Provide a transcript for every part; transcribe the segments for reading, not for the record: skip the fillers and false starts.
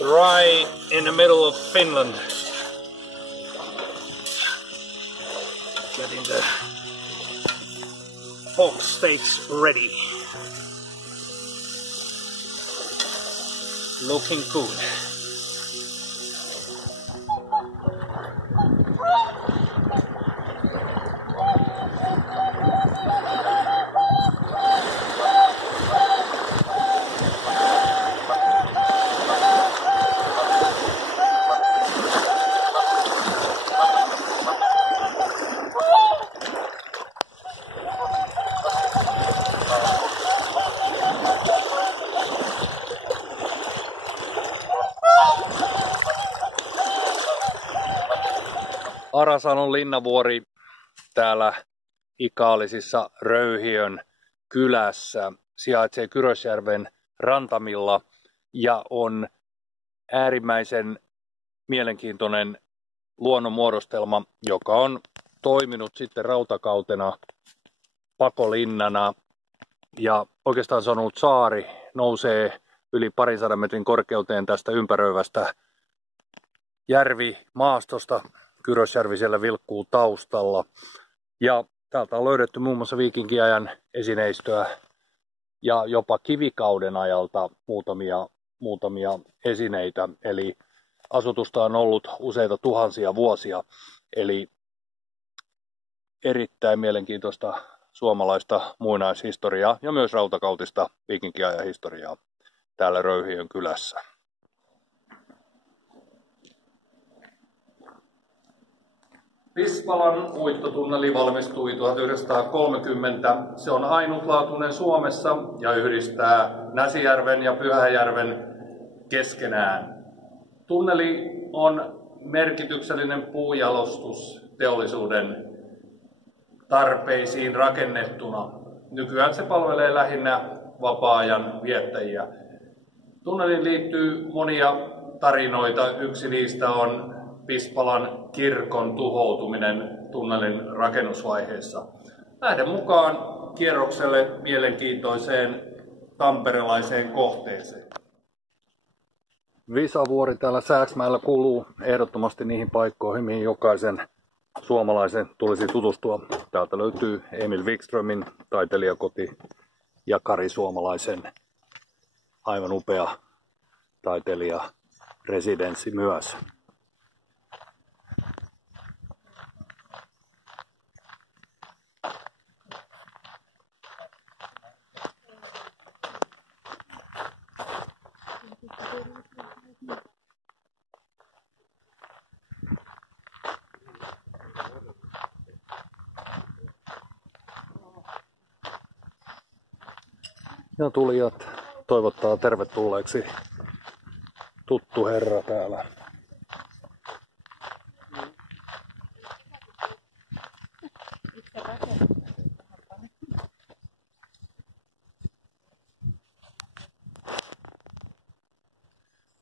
Right in the middle of Finland. Getting the pork steaks ready. Looking good. Arasalon linnavuori täällä Ikaalisissa Röyhiön kylässä sijaitsee Kyrösjärven rantamilla ja on äärimmäisen mielenkiintoinen luonnonmuodostelma, joka on toiminut sitten rautakautena pakolinnana ja oikeastaan se on ollut saari, nousee yli 200 metrin korkeuteen tästä ympäröivästä järvimaastosta. Kyrösjärvi siellä vilkkuu taustalla. Ja täältä on löydetty muun muassa viikinkiajan esineistöä ja jopa kivikauden ajalta muutamia esineitä. Eli asutusta on ollut useita tuhansia vuosia. Eli erittäin mielenkiintoista suomalaista muinaishistoriaa ja myös rautakautista viikinkiajan historiaa täällä Röyhiön kylässä. Pispalan uittotunneli valmistui 1930. Se on ainutlaatuinen Suomessa ja yhdistää Näsijärven ja Pyhäjärven keskenään. Tunneli on merkityksellinen puunjalostusteollisuuden tarpeisiin rakennettuna. Nykyään se palvelee lähinnä vapaa-ajan viettäjiä. Tunneliin liittyy monia tarinoita. Yksi niistä on Pispalan kirkon tuhoutuminen tunnelin rakennusvaiheessa. Lähden mukaan kierrokselle mielenkiintoiseen tamperelaiseen kohteeseen. Visavuori täällä Sääksmäellä kuuluu ehdottomasti niihin paikkoihin, mihin jokaisen suomalaisen tulisi tutustua. Täältä löytyy Emil Wikströmin taiteilijakoti ja Kari Suomalaisen aivan upea taiteilijaresidenssi myös. Ja tulijat toivottaa tervetulleeksi tuttu herra täällä.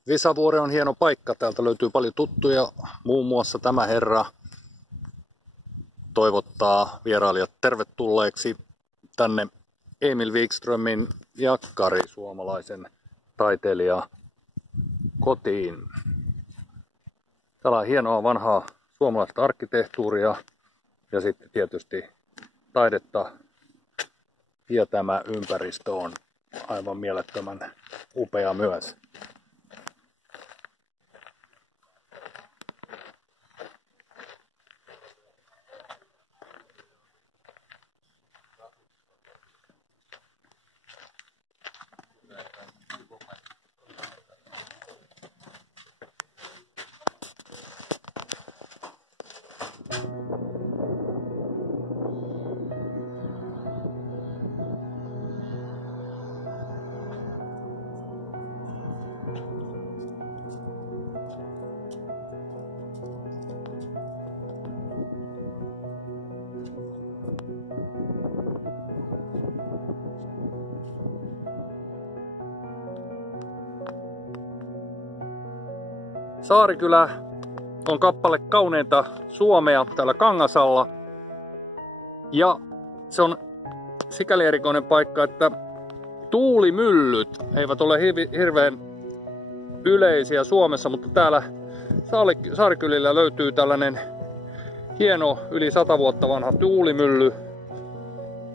Vesavuori on hieno paikka. Täältä löytyy paljon tuttuja. Muun muassa tämä herra toivottaa vierailijat tervetulleeksi tänne Emil Wikströmin jakkari, suomalaisen taiteilija kotiin. Täällä on hienoa vanhaa suomalaista arkkitehtuuria ja sitten tietysti taidetta. Ja tämä ympäristö on aivan mielettömän upea myös. Saarikylä on kappale kauneinta Suomea täällä Kangasalla. Ja se on sikäli erikoinen paikka, että tuulimyllyt eivät ole hirveän yleisiä Suomessa, mutta täällä Saarikylillä löytyy tällainen hieno yli 100 vuotta vanha tuulimylly,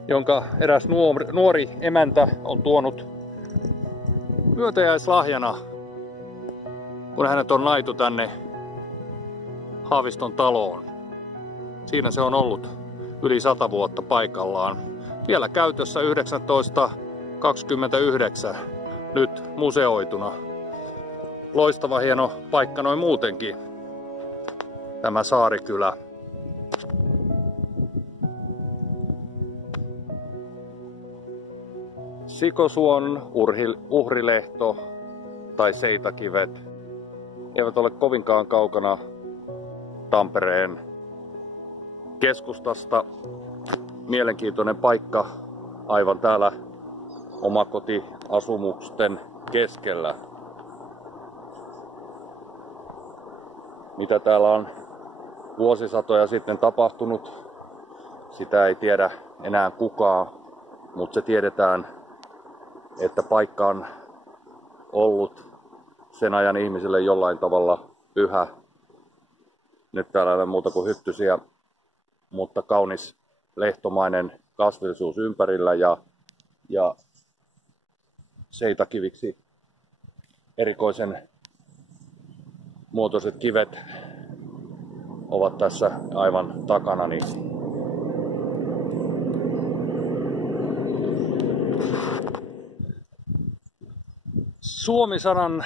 jonka eräs nuori emäntä on tuonut myötäjäislahjana, kun hänet on naitu tänne Haaviston taloon. Siinä se on ollut yli 100 vuotta paikallaan. Vielä käytössä 1929, nyt museoituna. Loistava hieno paikka noin muutenkin, tämä Saarikylä. Sikosuon, Uhrilehto tai Seitakivet eivät ole kovinkaan kaukana Tampereen keskustasta. Mielenkiintoinen paikka aivan täällä omakotiasumusten keskellä. Mitä täällä on vuosisatoja sitten tapahtunut, sitä ei tiedä enää kukaan, mutta se tiedetään, että paikka on ollut sen ajan ihmisille jollain tavalla pyhä. Nyt täällä ei ole muuta kuin hyttysiä, mutta kaunis lehtomainen kasvillisuus ympärillä ja seitakiviksi erikoisen muotoiset kivet ovat tässä aivan takanani. Suomi-sanan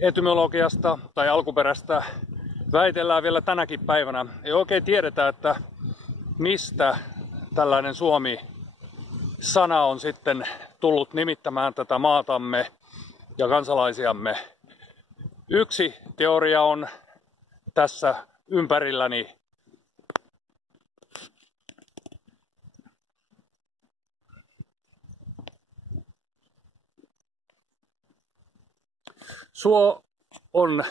etymologiasta tai alkuperästä väitellään vielä tänäkin päivänä. Ei oikein tiedetä, että mistä tällainen Suomi-sana on sitten tullut nimittämään tätä maatamme ja kansalaisiamme. Yksi teoria on tässä ympärilläni. Suo on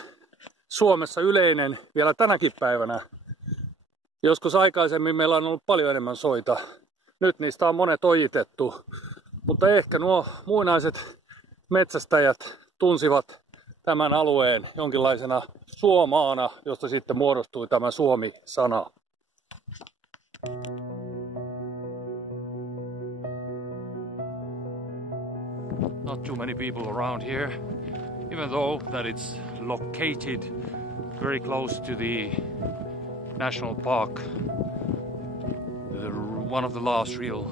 Suomessa yleinen vielä tänäkin päivänä. Joskus aikaisemmin meillä on ollut paljon enemmän soita. Nyt niistä on monet ojitettu. Mutta ehkä nuo muinaiset metsästäjät tunsivat tämän alueen jonkinlaisena suomaana, josta sitten muodostui tämä Suomi-sana. Not too many people around here, even though that it's located very close to the national park, one of the last real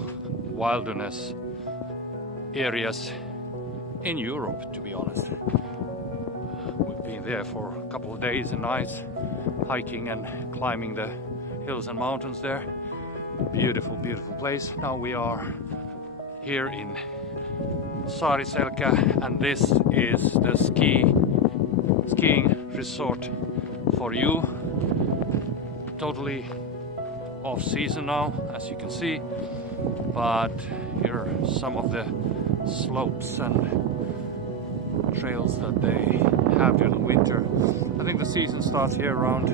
wilderness areas in Europe, to be honest. We've been there for a couple of days and nights, hiking and climbing the hills and mountains there. Beautiful, beautiful place. Now we are here in Saariselkä, and this is the skiing resort for you. Totally off season now, as you can see, but here are some of the slopes and trails that they have during the winter. I think the season starts here around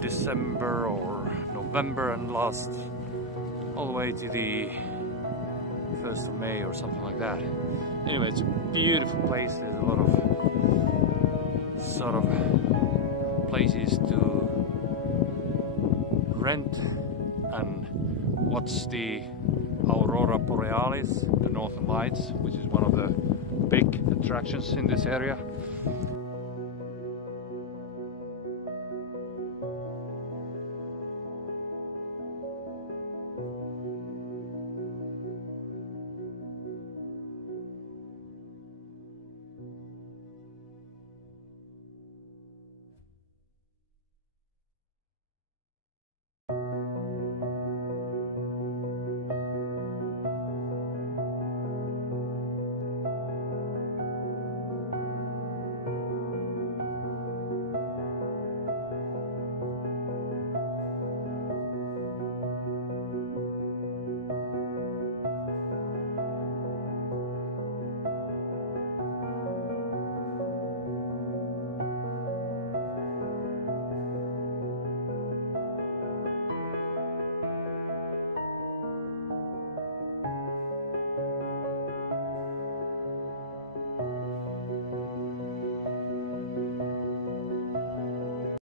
December or November and lasts all the way to the 1st of May or something like that. Anyway, it's a beautiful place. There's a lot of sort of places to rent and watch the Aurora Borealis, the Northern Lights, which is one of the big attractions in this area.